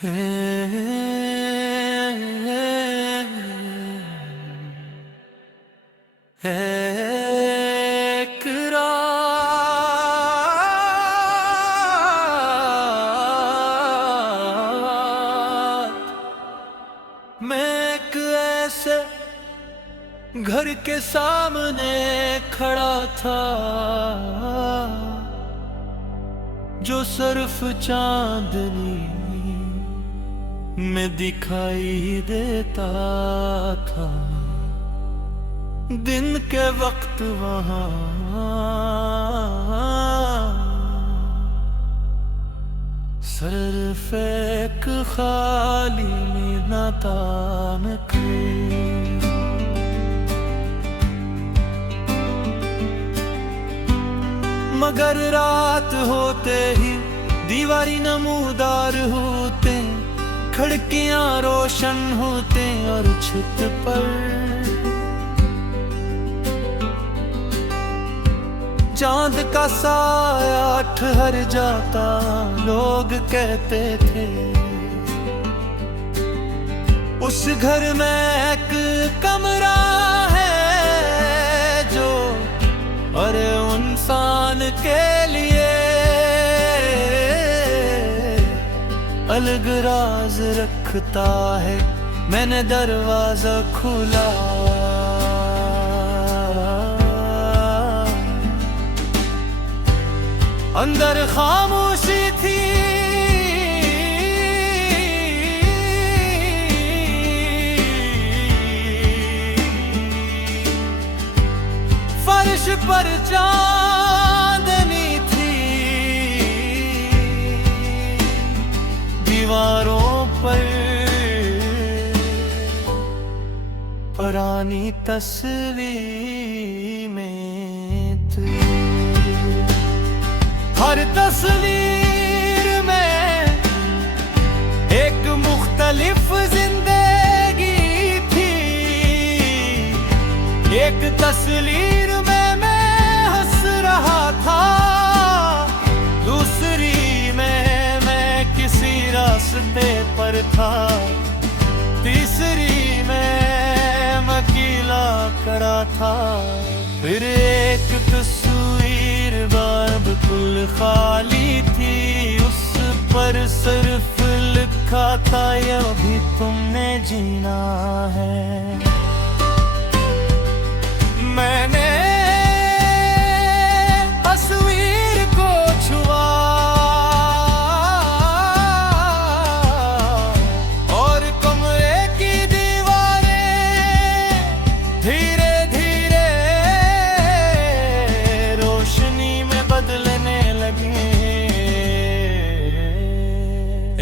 एक रात मैं एक ऐसे घर के सामने खड़ा था जो सिर्फ चांदनी में दिखाई देता था। दिन के वक्त वहां सिर्फ एक खाली मीना था मगर रात होते ही दीवारी नमूदार होते, खिड़कियां रोशन होते और छत पर चांद का साया ठहर जाता। लोग कहते थे उस घर में एक कमरा है जो हर इंसान के लिए अलग राज रखता है। मैंने दरवाजा खोला, अंदर खामोशी थी। फर्श पर चांदनी थी, दीवारों पर पुरानी तस्वीर में थी। हर तस्वीर में एक मुख्तलिफ जिंदगी थी। एक तस्वीर में मैं हंस रहा था, दूसरी में मैं किसी रास्ते पर था, तीसरी में मैं अकेला खड़ा था। फिर एक तस्वीर बिल्कुल खाली थी, उस पर सिर्फ लिखा था ये भी तुमने जीना है। मैंने तस्वीर को छुआ और कमरे की दीवारें धीरे धीरे रोशनी में बदलने लगी।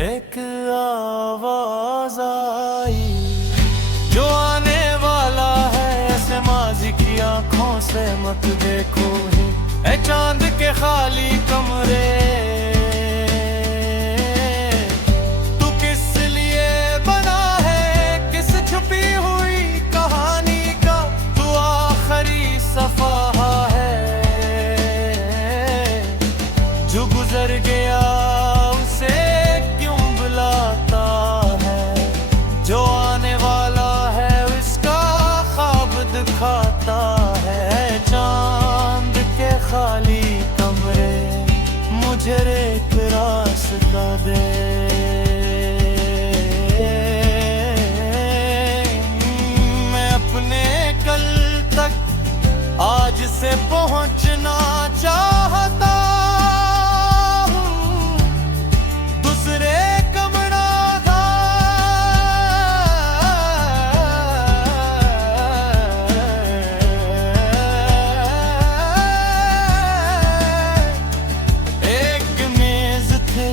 एक आवाज आई जो आने वाला है, ऐसे माजी की आंखों से मत देखो ही ए चांद के खाली कमरे। तू किस लिए बना है, किस छुपी हुई कहानी का तू आखिरी सफा है। जो गुजर गया उसे क्यों बुलाता है, जो आने वाला है इसका ख्वाब दिखाता है। चांद के खाली कमरे मुझे एक रास्ता दे। मैं अपने कल तक आज से पहुंचना चाहता हूँ, दूसरे कमरा था एक मेज थे,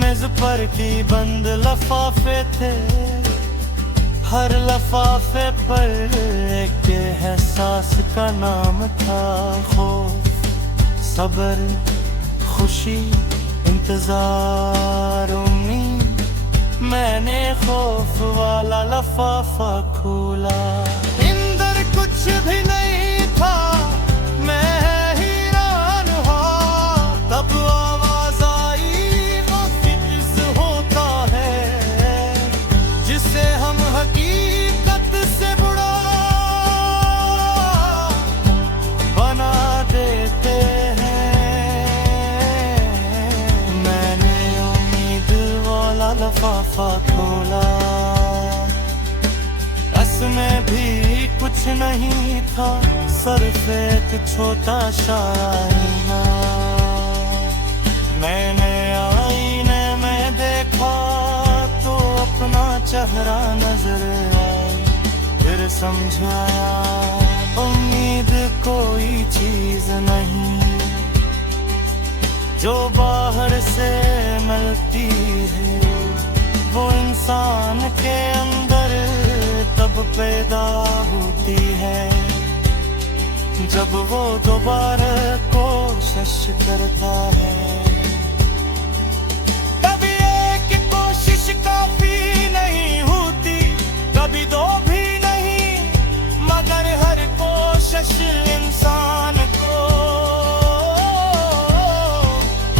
मेज पर की बंद लफाफे थे, हर लफाफे पर एक एहसास का नाम था। खौफ, सब्र, खुशी, इंतजार, उम्मीद। मैंने खौफ वाला लफाफा खोला, अंदर कुछ भी नहीं था। मैं हैरान हुआ, तब आवाज आई वो फिक्र होता है। लफाफा खोला, रस में भी कुछ नहीं था, सिर्फ एक छोटा सा आईना। मैंने आईने में देखा तो अपना चेहरा नजर आया, फिर समझाया उम्मीद कोई चीज नहीं जो बाहर से मिलती है, वो इंसान के अंदर तब पैदा होती है जब वो दोबारा कोशिश करता है। कभी एक कोशिश काफी नहीं होती, कभी दो भी नहीं, मगर हर कोशिश इंसान को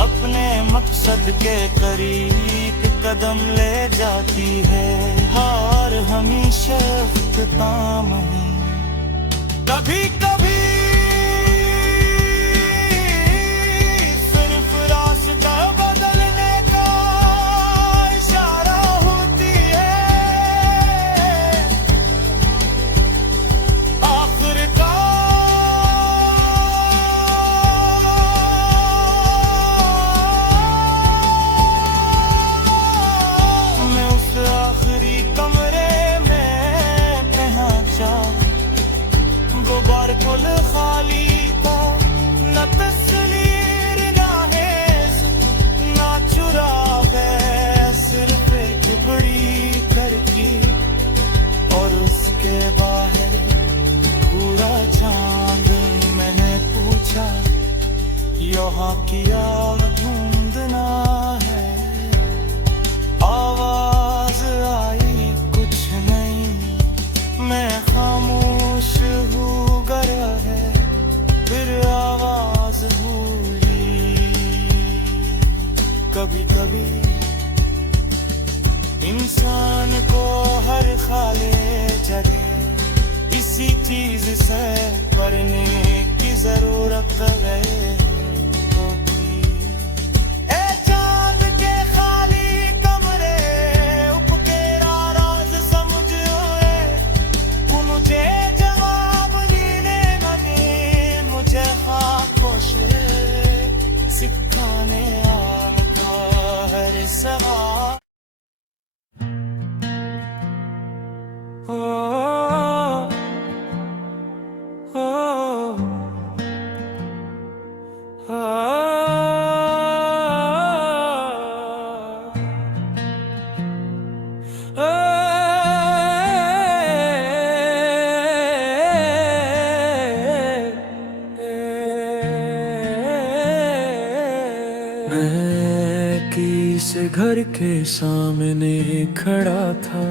अपने मकसद के करीब कदम ले जाती है। हार हमेशा इख्तिताम है। कभी कभी सिर्फ रास्ता बदलने का इशारा होती है, आखिरकार मैं उस आखिरी कमरे में पहुंचा, गुबार कुल खाली था, न तस्वीर ना हेस ना चुराग, सिर्फ एक बड़ी खिड़की और उसके बाहर पूरा चांद। मैंने पूछा यहाँ किया ढूंढना है, आवाज आई कुछ नहीं, मैं खामोश हो गया है, फिर आवाज भूली। कभी कभी इंसान को हर खाले जगह इसी चीज से पढ़ने की जरूरत है। सिखाने आता हर सवाल। ओ, ओ, मैं किस घर के सामने खड़ा था,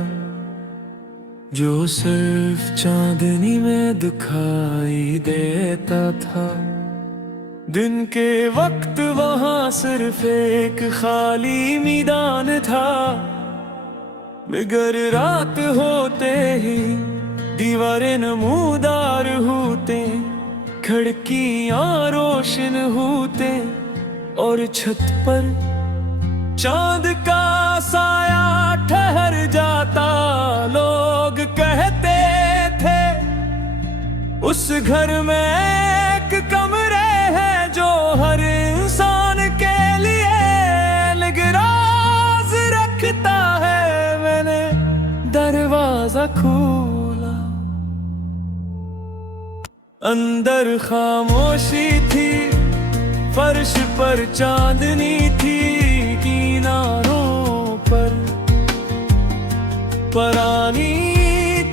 जो सिर्फ चांदनी में दिखाई देता था। दिन के वक्त वहां सिर्फ एक खाली मैदान था, मगर रात होते ही दीवारें नमूदार होते, खिड़कियां रोशन होते और छत पर चांद का साया ठहर जाता। लोग कहते थे उस घर में एक कमरे है जो हर इंसान के लिए निगराज रखता है। मैंने दरवाजा खोला, अंदर खामोशी थी, फर्श पर चांदनी थी, किनारों पर पुरानी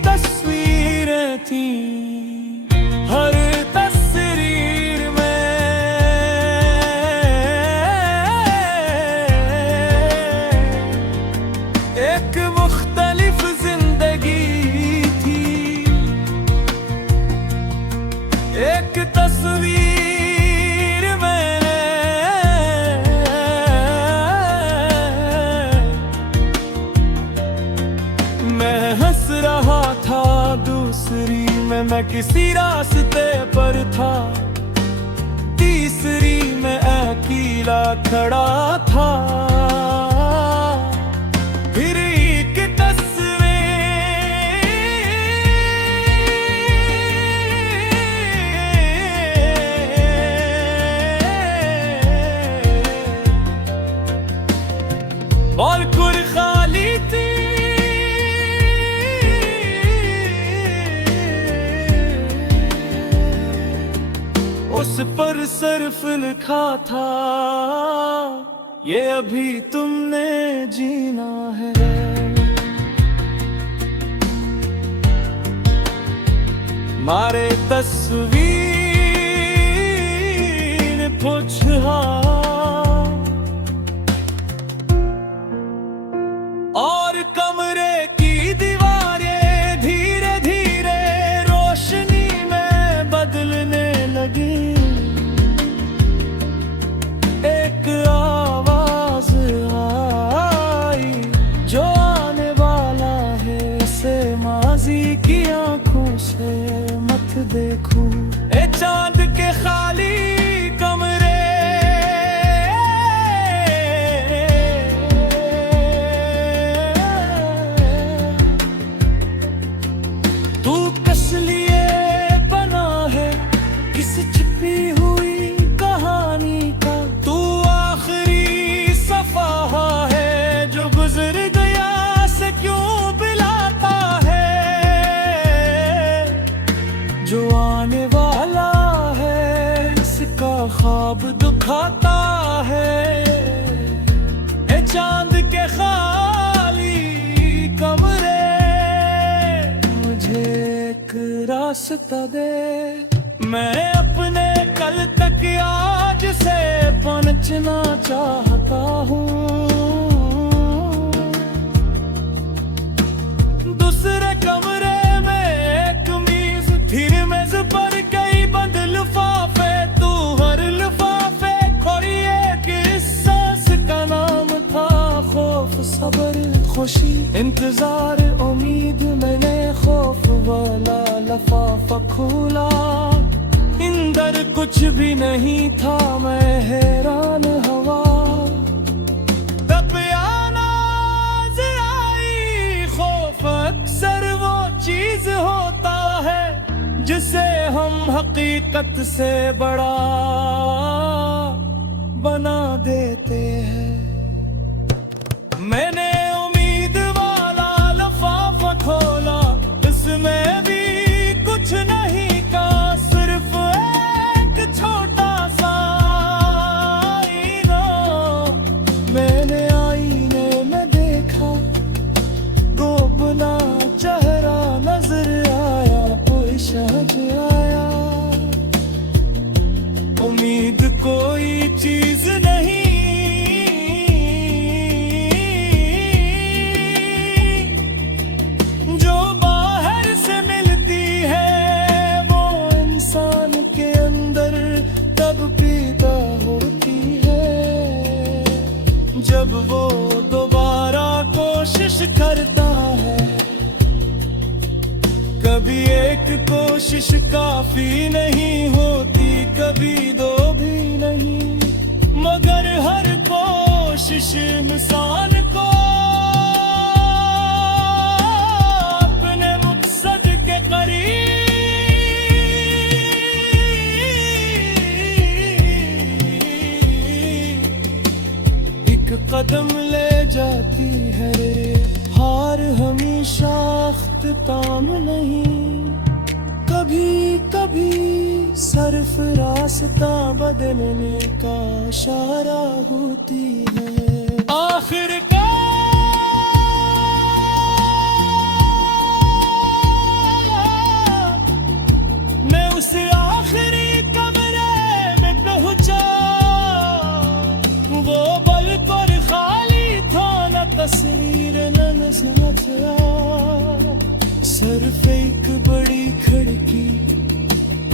तस्वीरें थी। हर तस्वीर में एक मुख्तलिफ जिंदगी थी। एक तस्वीर मैं हंस रहा था, दूसरी में मैं किसी रास्ते पर था, तीसरी में अकेला खड़ा था। खाली थी, उस पर सिर्फ लिखा था ये अभी तुमने जीना है। मारे तस्वीर पूछा और कमरे की दीवारें धीरे धीरे रोशनी में बदलने लगी। एक आवाज आई जो आने वाला है, से माजी की आंखों से मत देखो। ए चांद के खाली कमरे, तू कस लिए बना है किस छिपी हुई कहानी का। तू आखिरी सफा है जो गुजर गया से क्यों बुलाता है। जो आने वाला है इसका ख्वाब दुखाता है। ए चांद के खाली कमरे, मुझे एक रास्ता दे। मैं अपने कल तक आज से पहुंचना चाहता हूँ। दूसरे कमरे में एक मीज, फिर मेज पर कई बंद लिफाफे। तू हर लिफाफे खोरी एक सांस का नाम था खौफ, सब्र, खुशी, इंतजार, उम्मीद। मैंने खौफ वाला लिफाफा खोला, अंदर कुछ भी नहीं था। मैं हैरान हवा तब आनाज़ आई। खौफ अक्सर वो चीज होता है जिसे हम हकीकत से बड़ा बना देते हैं। मैंने उम्मीद वाला लिफाफा खोला, इसमें भी कुछ नहीं का, सिर्फ एक छोटा सा आईना। मैंने आईने में देखा, गोबना चेहरा नजर आया, कोई शहज आया। उम्मीद कोई चीज नहीं जो बाहर से मिलती है, वो इंसान के अंदर तब पैदा होती है जब वो दोबारा कोशिश करता है। कभी एक कोशिश काफी नहीं होती, कभी दो भी नहीं, मगर हर कोशिश इंसान को अपने मकसद के करीब एक कदम ले जाती है। हार हमेशा अख्ताम नहीं, कभी कभी सिर्फ रास्ता बदलने का इशारा होती है। आखिरकार मैं उस आखिरी कमरे में पहुंचा। वो बल पर खाली था, न तस्वीर न नज़्मत। सिर्फ एक बड़ी खिड़की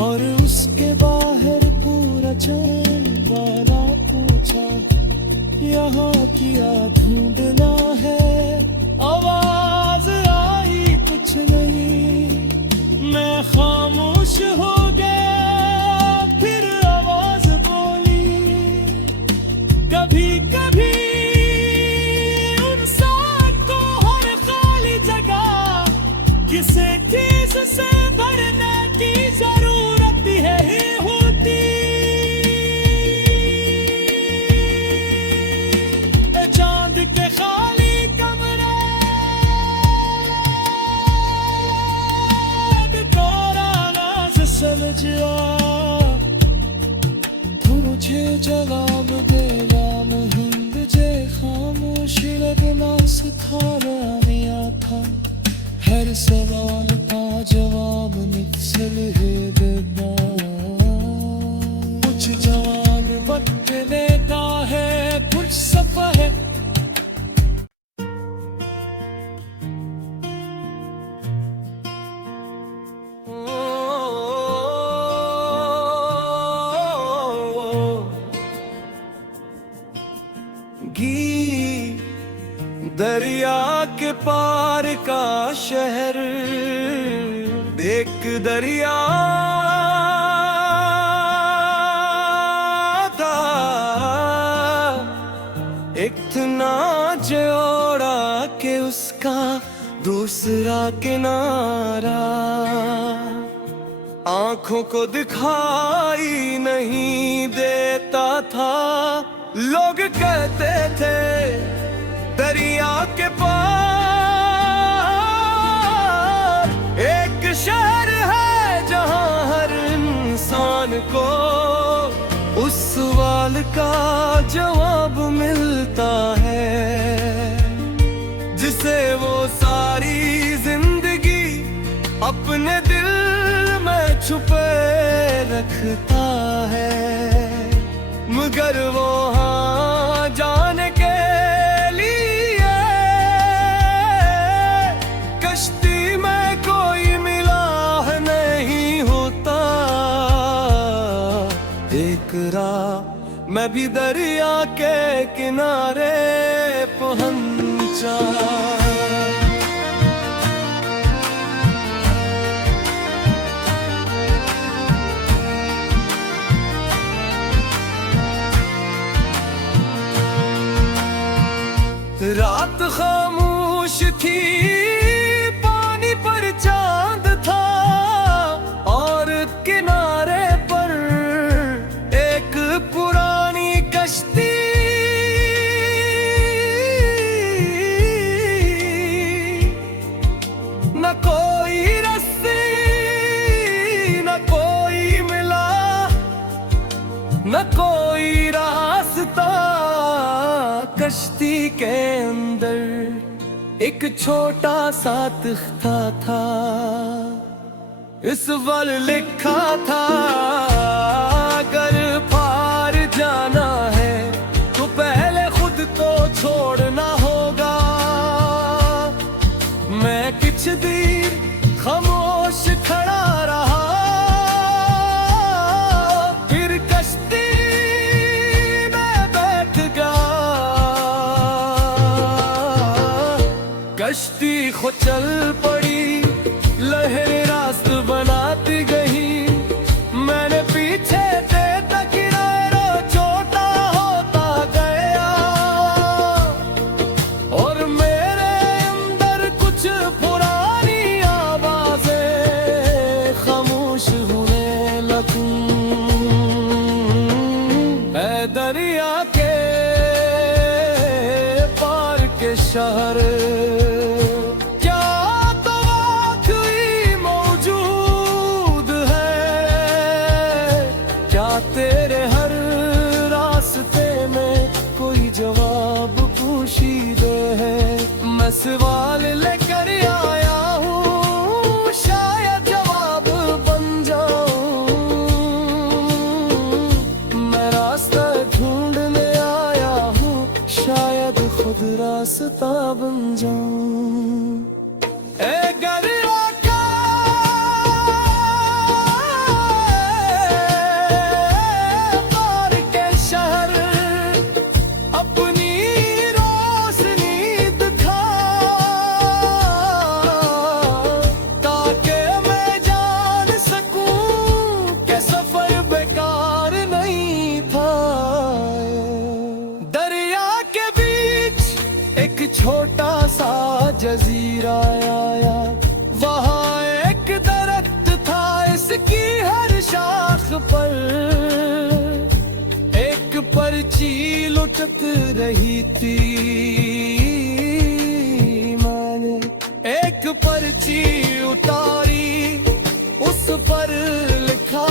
और उसके बाहर पूरा चांद वाला पूछा, यहाँ क्या ढूंढना है। आवाज आई कुछ नहीं, मैं खामोश हो गया। फिर आवाज बोली, कभी कभी इंसान को हर खाली जगह किसी चीज से भरने की जरूरत है ही होती। चांद के खाली आज आ, तू मुझे जवाब दे राम हिंद जे खामोश लगना सितारा मिया था हर सवाल का जवाब निकसल है देना कुछ जवान वक्त लेता है कुछ सफा है दरिया के पार का शहर एक दरिया था इतना जोड़ा के उसका दूसरा किनारा आंखों को दिखाई नहीं देता था लोग कहते थे दरिया के पार एक शहर है जहां हर इंसान को उस सवाल का जवाब मिलता है जिसे वो सारी जिंदगी अपने दिल में छुपे रखता है मगर वो हाँ जाने के मैं भी दरिया के किनारे पहुंचा रात खामोश थी पानी पर चांद था और किनारे पर एक पुरानी कश्ती न कोई रस्सी न कोई मिला न कोई रास्ता कश्ती के अंदर एक छोटा सा तख्ता था इस पर लिखा था अगर पार जाना है तो पहले खुद को छोड़ना होगा मैं कुछ देर खामोश खड़ा रहा फिर कश्ती में बैठ गया कश्ती खो चल पड़ी लहरें रास्ता बनाती गई मैंने पीछे देखा किनारा छोटा होता गया और मेरे अंदर कुछ पुरानी आवाजें खामोश होने लगीं मैं दरिया के पार के शहर तेरे हर रास्ते में कोई जवाब पोशीदे है मैं सवाल लेकर आया हूँ शायद जवाब बन जाऊं मैं रास्ता ढूंढने आया हूँ शायद खुद रास्ता बन जाऊं छोटा सा जजीरा आया वहाँ एक दरख्त था इसकी हर शाख पर एक पर्ची लुटक रही थी मैंने एक पर्ची उतारी उस पर लिखा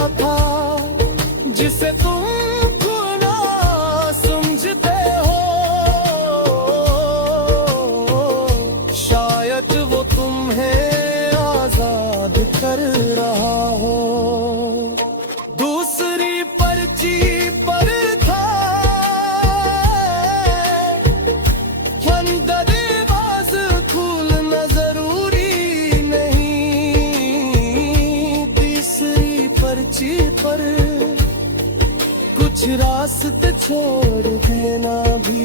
रास्ते छोड़ देना भी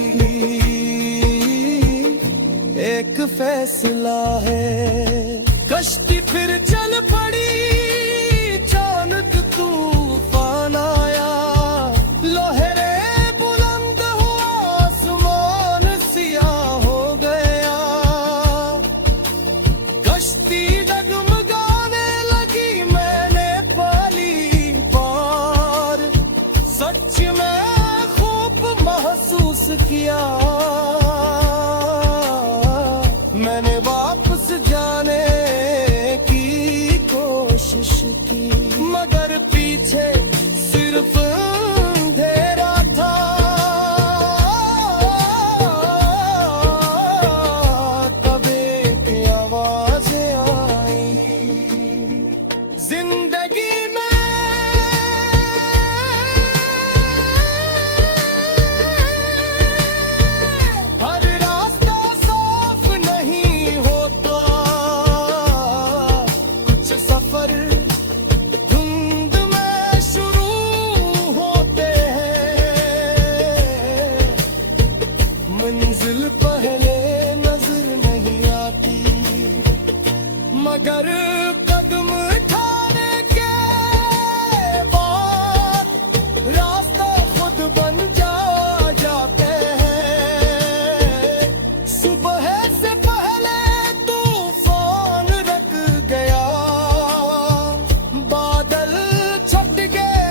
एक फैसला है। कश्ती फिर चल पड़ी, अचानक तूफान आया, लहरे बुलंद हुआ, आसमान सियाह हो गया। कश्ती डगमगाने लगी, मैंने पहली बार सच में खूब महसूस किया। मैंने वापस जाने की कोशिश की, मगर पीछे सिर्फ अंधेरा था। तब एक आवाज़ें आई जिंदगी में, हर रास्ता साफ नहीं होता, कुछ सफर धुंध में शुरू होते हैं। मंजिल पहले नजर नहीं आती, मगर कदम उठाने के बाद रास्ता खुद बन जाते हैं। सुबह से पहले तूफान रुक गया, बादल छट गए,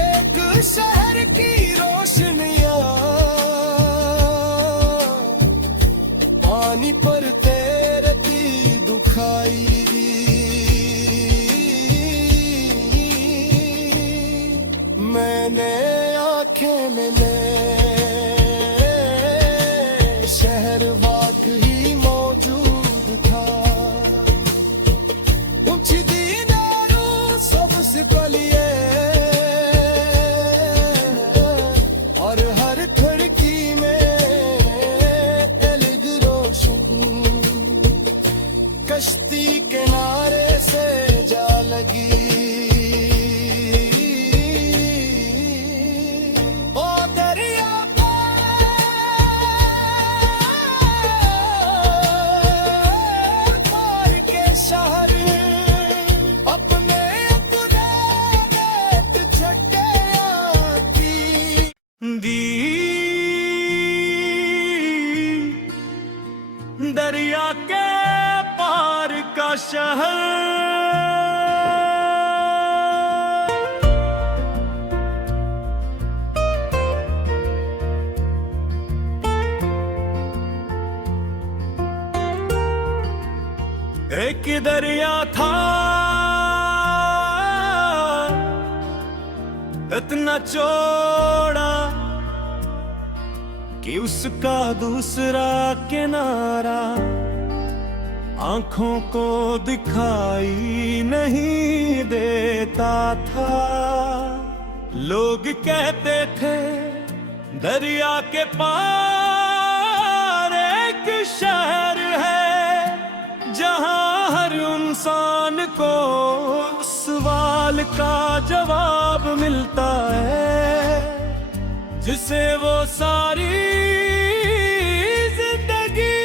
एक शहर की रोशनियां पानी पर तैरती दिखाई दी। मैंने आंखें मिले, शहर वाकई मौजूद था। ऊंची दीवारों सबसे पलिए, और हर खिड़की में एलईडी रोशनी। कश्ती किनारे से जा लगी, ओ दरिया पार के शहर अपने रेत छके आती दी। दरिया के पार का शहर, एक दरिया था इतना चौड़ा कि उसका दूसरा किनारा आंखों को दिखाई नहीं देता था। लोग कहते थे दरिया के पार एक शहर है, जहां हर इंसान को उस सवाल का जवाब मिलता है जिसे वो सारी जिंदगी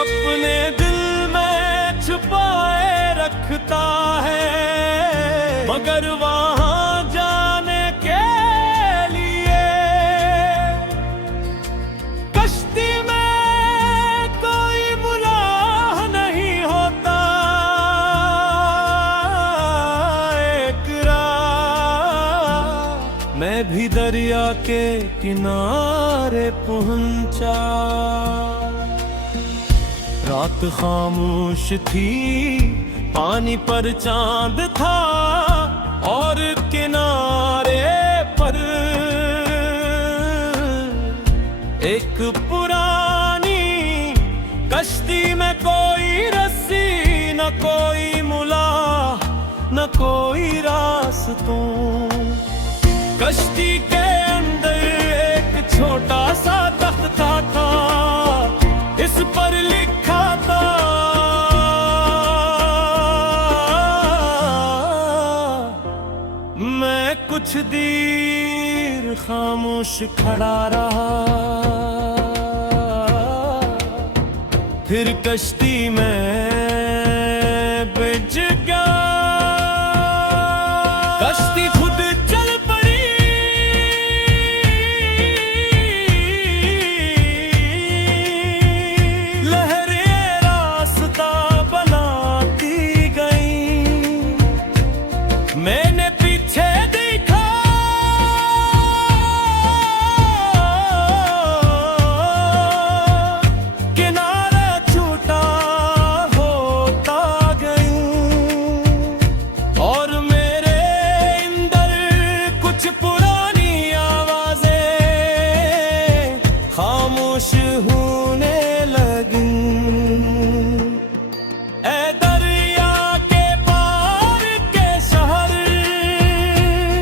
अपने दिल में छुपाए रखता है। मगर वहां जाने के लिए कश्ती में कोई मुलाह नहीं होता। एक रात मैं भी दरिया के किनारे पहुंचा। रात खामोश थी, पानी पर चांद था और किनारे पर एक पुरानी कश्ती में कोई रस्सी, न कोई मुला, न कोई रास्तों। कश्ती के अंदर एक छोटा सा तख्ता था, इस पर लिखा था खामोश खड़ा रहा। फिर कश्ती में बिछ गया, कश्ती खुद चल पड़ी। लहरें रास्ता बनाती गई, मैंने पीछे देखा, किनारा छूटा होता गई। और मेरे अंदर कुछ पुरानी आवाजें खामोश होने लगी। ऐ दरिया के पार के शहर,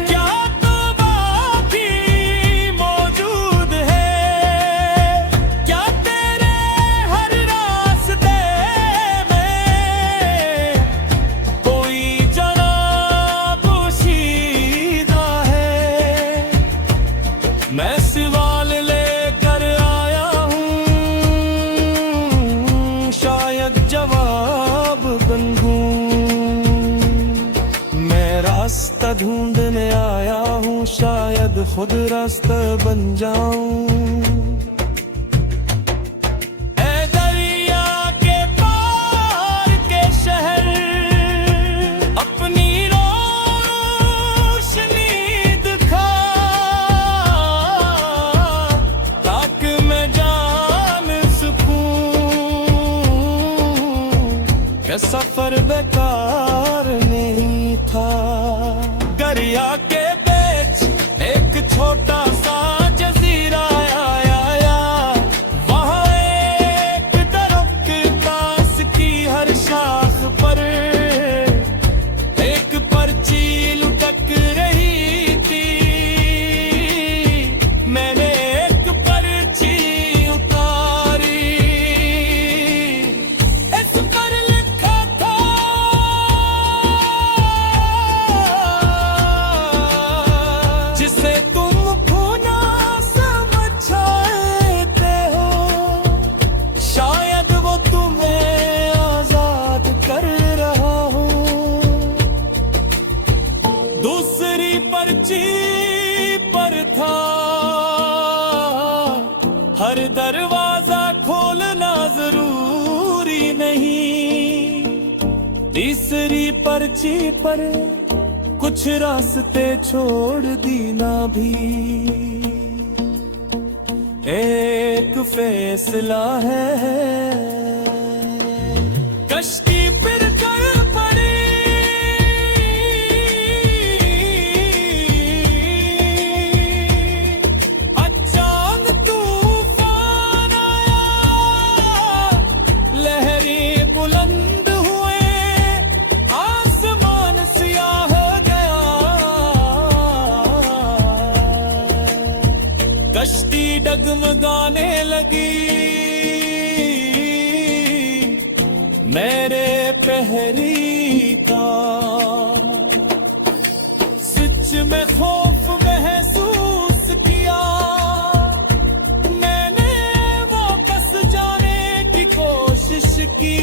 क्या तो बाकी मौजूद है? क्या तेरे हर रास्ते में कोई जनाब पोशीदा है? मैं सवाल लेकर आया हूँ, शायद जवाब बनूं। मैं रास्ता ढूंढने आया हूँ, शायद खुद रास्ता बन जाऊं। ऐ दरिया के पार के शहर, अपनी रोशनी दिखा, ताकि मैं जान सकूं कि सफर बेकार नहीं था। दरिया के बीच एक छोटा सा जजीरा आया, वहाँ एक दरख्त पास की हर शाख पर एक पर्ची लुढ़क रही थी। मैंने एक पर्ची उतारी, इस पर लिखा था, जिसे तुम खोना समझते हो, शायद वो तुम्हें आजाद कर रहा हो। दूसरी पर्ची पर था, हर दरवाजा खोलना जरूरी नहीं। तीसरी पर्ची पर कुछ रास्ते छोड़ देना भी एक फैसला है। कश्ती फिर चल पड़ी, अचानक तूफान आया, लहरें बुलंद हुए, आसमान सियाह हो गया। कश्ती डगमगाने लगी, मेरे पहरी का सच में खौफ महसूस किया। मैंने वापस जाने की कोशिश की,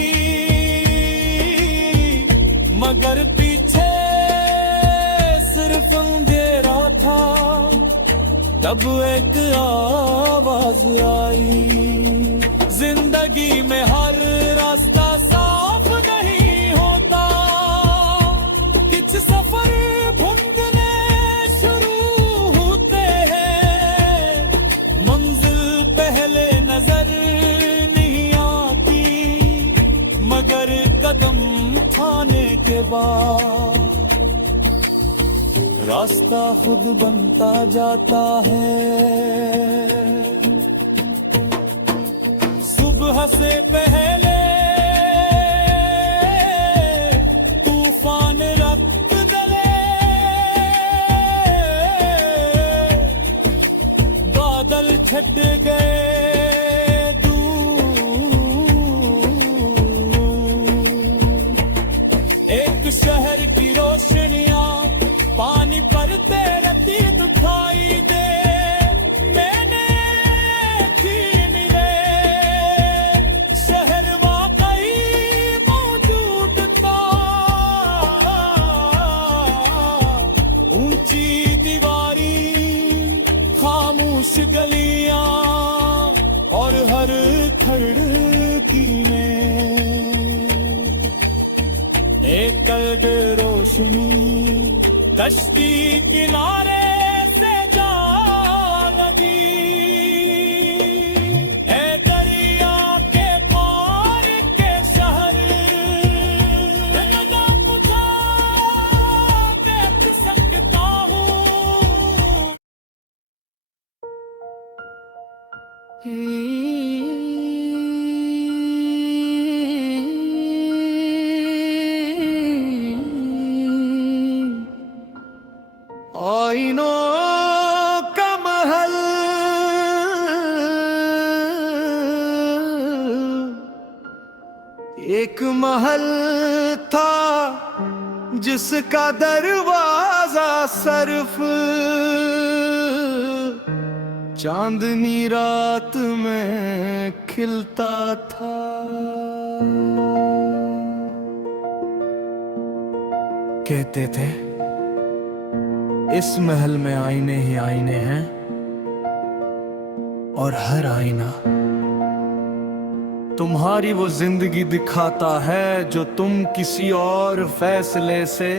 मगर पीछे सिर्फ अंधेरा था। तब एक आवाज आई, जिंदगी में हर रास्ता साफ नहीं होता। कुछ सफर भुगतने शुरू होते हैं, मंजिल पहले नजर नहीं आती, मगर कदम उठाने के बाद रास्ता खुद बनता जाता है। सुबह से पहले तूफान रक्त दले, बादल छट गए दूर। एक शहर की रोशनियां पानी पर तेरती दिखाई दे, खामोश गलियां और हर खिड़की में एक कल्ब रोशनी कश्ती किनारे से जा लगी है। दरिया के पार के शहर बुझा देख सकता हूँ। आईनों का महल एक महल था जिसका दरवाजा सिर्फ चांदनी रात में खिलता था। कहते थे इस महल में आईने ही आईने हैं और हर आईना तुम्हारी वो जिंदगी दिखाता है जो तुम किसी और फैसले से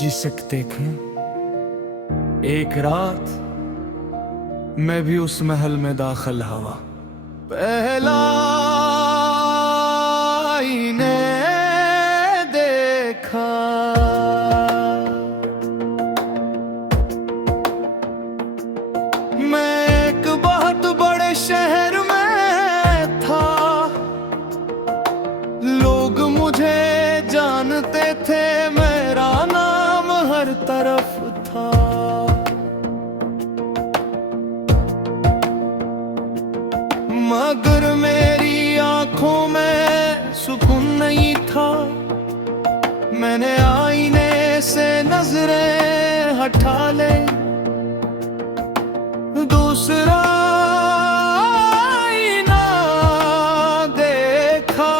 जी सकते थे। एक रात मैं भी उस महल में दाखिल हुआ। पहला आईने देखा मैं एक बहुत बड़े शहर में था। लोग मुझे जानते थे, मेरा नाम हर तरफ था। मगर मेरी आंखों में सुकून नहीं था। मैंने आईने से नजरें हटा ले, दूसरा आईना देखा।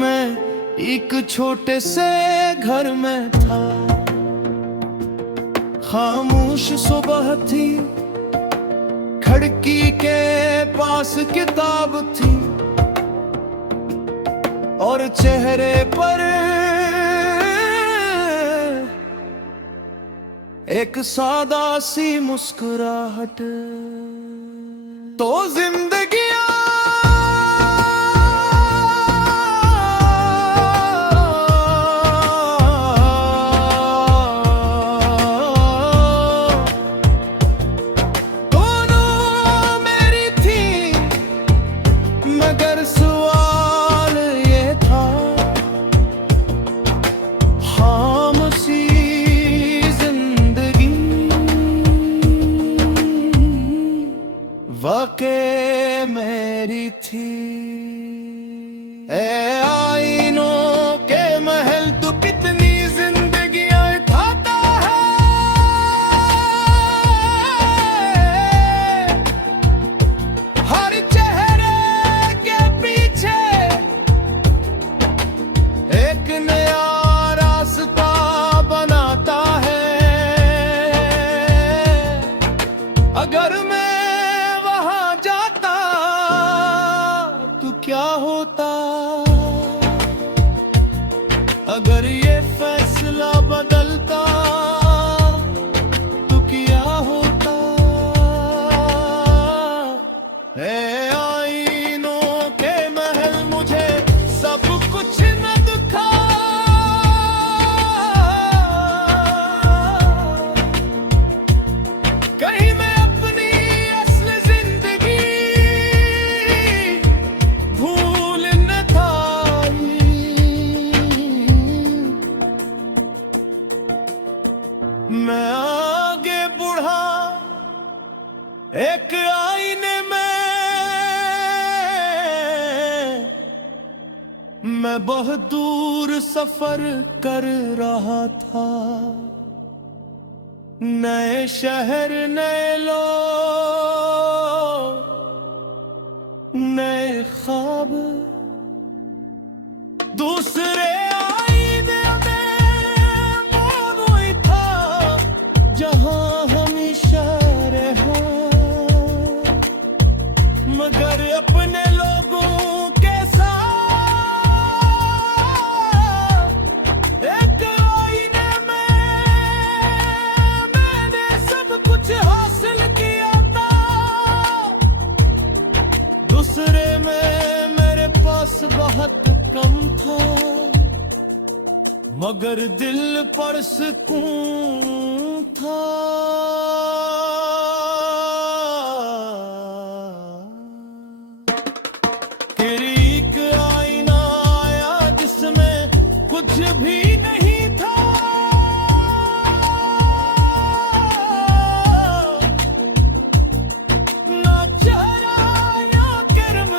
मैं एक छोटे से घर में था। खामोश सुबह थी, खिड़की के पास किताब थी और चेहरे पर एक सादा सी मुस्कुराहट। तो जिंदगी वाक़ई मेरी थी। ए आईनों के महल तू कितनी जिंदगियां खाता है। हर चेहरे के पीछे एक नया रास्ता बनाता है। अगर मैं क्या होता अगर ये फैसला बदलता, तो क्या होता। है आईनों के महल मुझे सब कुछ न दिखा। कहीं मैं अपनी असल जिंदगी मैं आगे बढ़ा एक आईने में। मैं बहुत दूर सफर कर रहा था। नए शहर, नए लोग, नए ख्वाब। दूसरे आईने में मौन ही था। मगर दिल पर सुकून था। तेरी एक आईना आया जिसमें कुछ भी नहीं था। ना चेहरा ना कर्म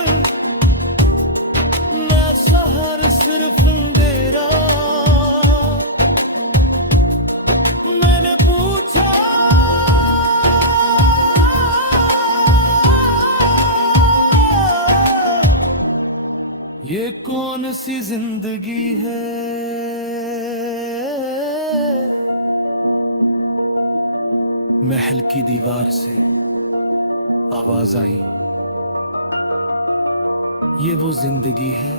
ना शहर, सिर्फ अंधेरा। मैंने पूछा ये कौन सी जिंदगी है। महल की दीवार से आवाज आई, ये वो जिंदगी है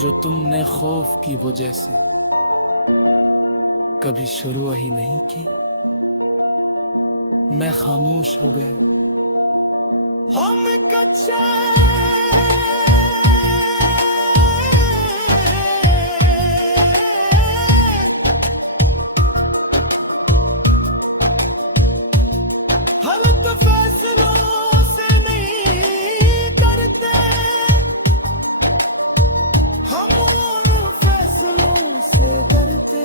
जो तुमने खौफ की वजह से कभी शुरू ही नहीं की। मैं खामोश हो गया। हम कच्चे हालत फैसलों से नहीं करते, हम उन फैसलों से डरते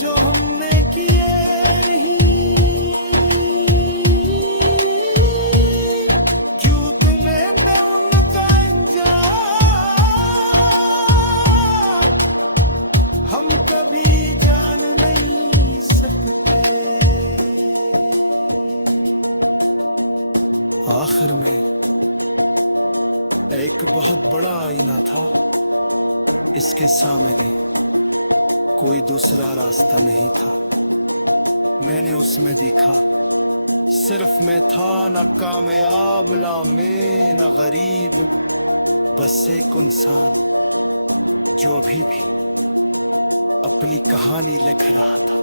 जो हमने किए नहीं। क्यों तुम्हें मैं उनका अंजाम हम कभी जान नहीं सकते। आखिर में एक बहुत बड़ा आईना था। इसके सामने कोई दूसरा रास्ता नहीं था। मैंने उसमें देखा सिर्फ मैं था, न कामयाब में न गरीब, बस एक इंसान जो अभी भी अपनी कहानी लिख रहा था।